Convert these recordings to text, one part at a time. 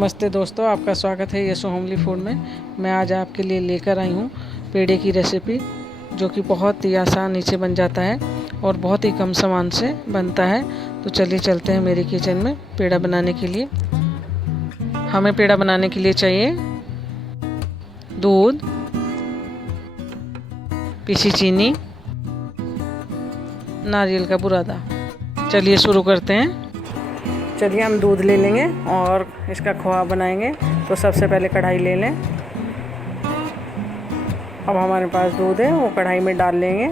नमस्ते दोस्तों, आपका स्वागत है यशु होमली फूड में। मैं आज आपके लिए लेकर आई हूँ पेड़े की रेसिपी, जो कि बहुत ही आसान से बन जाता है और बहुत ही कम सामान से बनता है। तो चलिए चलते हैं मेरे किचन में पेड़ा बनाने के लिए। हमें पेड़ा बनाने के लिए चाहिए दूध, पीसी चीनी, नारियल का बुरादा। चलिए शुरू करते हैं। चलिए हम दूध ले लेंगे और इसका खोआ बनाएंगे। तो सबसे पहले कढ़ाई ले लें। अब हमारे पास दूध है, वो कढ़ाई में डाल लेंगे।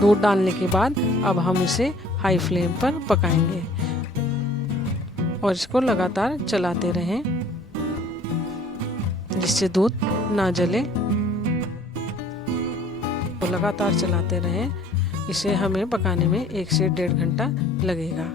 दूध डालने के बाद अब हम इसे हाई फ्लेम पर पकाएंगे और इसको लगातार चलाते रहें, जिससे दूध ना जले। तो लगातार चलाते रहें। इसे हमें पकाने में 1 से 1.5 घंटा लगेगा।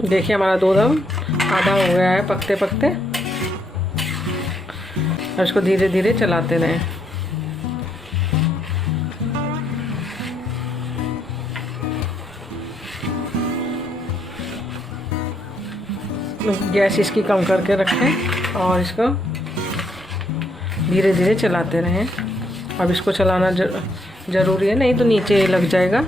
देखिए हमारा दूध अब आधा हो गया है पकते पकते। और इसको धीरे धीरे चलाते रहें। गैस इसकी कम करके रखें और इसको धीरे धीरे चलाते रहें। अब इसको चलाना ज़रूरी है, नहीं तो नीचे लग जाएगा।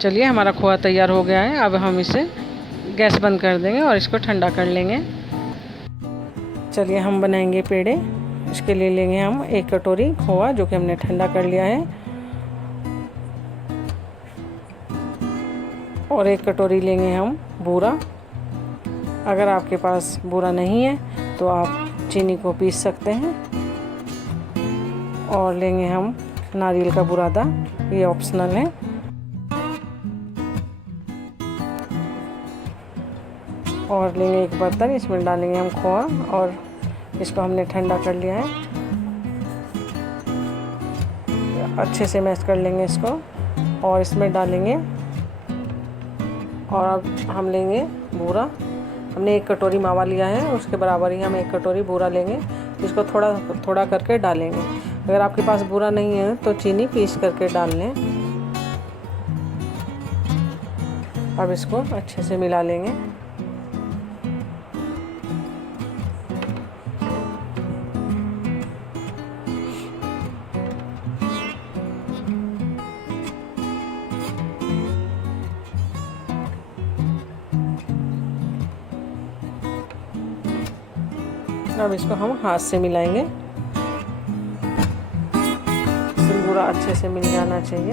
चलिए हमारा खोआ तैयार हो गया है। अब हम इसे गैस बंद कर देंगे और इसको ठंडा कर लेंगे। चलिए हम बनाएंगे पेड़े। इसके लिए लेंगे हम 1 कटोरी खोआ, जो कि हमने ठंडा कर लिया है, और 1 कटोरी लेंगे हम बूरा। अगर आपके पास बूरा नहीं है तो आप चीनी को पीस सकते हैं। और लेंगे हम नारियल का बुरादा, ये ऑप्शनल है। और लेंगे एक बर्तन, इसमें डालेंगे हम खोआ और इसको हमने ठंडा कर लिया है। अच्छे से मैश कर लेंगे इसको और इसमें डालेंगे। और अब हम लेंगे बूरा। हमने 1 कटोरी मावा लिया है, उसके बराबर ही हम 1 कटोरी बूरा लेंगे। इसको थोड़ा थोड़ा करके डालेंगे। अगर आपके पास बूरा नहीं है तो चीनी पीस करके डाल लें। अब इसको अच्छे से मिला लेंगे। अब इसको हम हाथ से मिलाएंगे। पूरा अच्छे से मिल जाना चाहिए।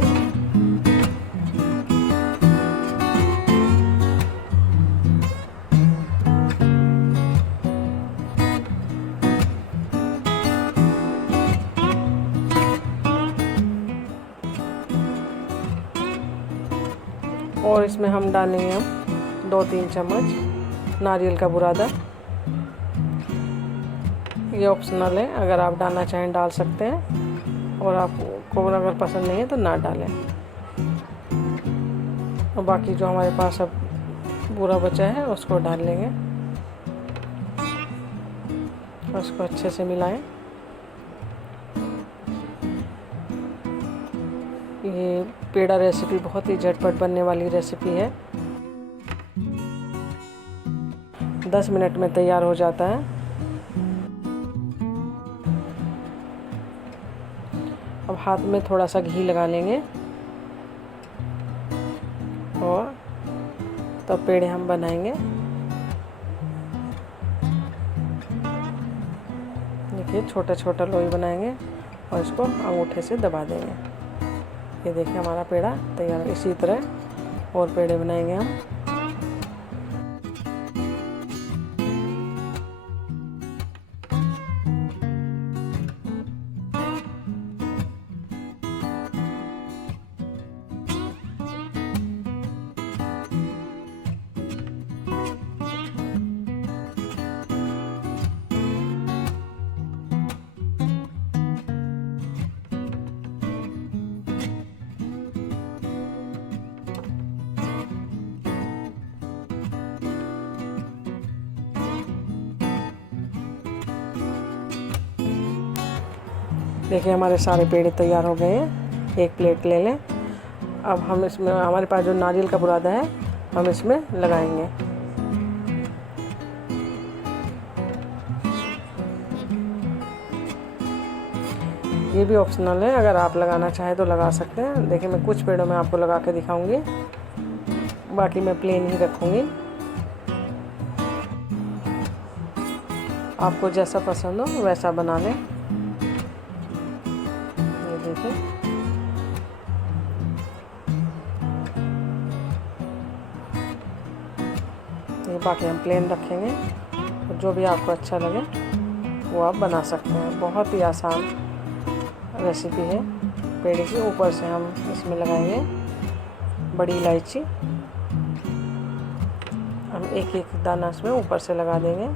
और इसमें हम डालेंगे 2-3 चम्मच नारियल का बुरादा। ये ऑप्शनल है, अगर आप डालना चाहें डाल सकते हैं, और आपको अगर पसंद नहीं है तो ना डालें। और बाकी जो हमारे पास अब पूरा बचा है उसको डाल लेंगे, उसको अच्छे से मिलाएं। ये पेड़ा रेसिपी बहुत ही झटपट बनने वाली रेसिपी है, 10 मिनट में तैयार हो जाता है। अब हाथ में थोड़ा सा घी लगा लेंगे और तब पेड़े हम बनाएंगे। देखिए छोटा छोटा लोई बनाएंगे और इसको अंगूठे से दबा देंगे। ये देखिए हमारा पेड़ा तैयार। इसी तरह और पेड़े बनाएंगे हम। देखिए हमारे सारे पेड़े तैयार हो गए हैं। एक प्लेट ले लें। अब हम इसमें, हमारे पास जो नारियल का बुरादा है, हम इसमें लगाएंगे। ये भी ऑप्शनल है, अगर आप लगाना चाहें तो लगा सकते हैं। देखिए मैं कुछ पेड़ों में आपको लगा के दिखाऊंगी, बाकी मैं प्लेन ही रखूंगी। आपको जैसा पसंद हो वैसा बना लें। देखिए ये बाकी हम प्लेन रखेंगे, तो जो भी आपको अच्छा लगे वो आप बना सकते हैं। बहुत ही आसान रेसिपी है। पेड़े के ऊपर से हम इसमें लगाएंगे बड़ी इलायची। हम एक एक दाना इसमें ऊपर से लगा देंगे।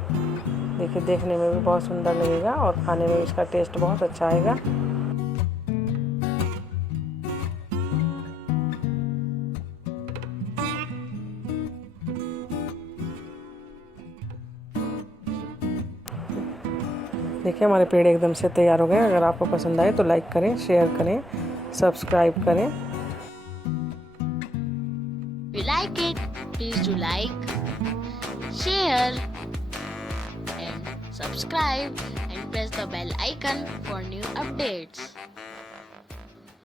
देखिए देखने में भी बहुत सुंदर लगेगा और खाने में इसका टेस्ट बहुत अच्छा आएगा। देखिए हमारे पेड़ एकदम से तैयार हो गए। अगर आपको पसंद आए तो लाइक करें, शेयर करें, सब्सक्राइब करें। If you like it, please do like, share and subscribe and press the bell icon for new updates.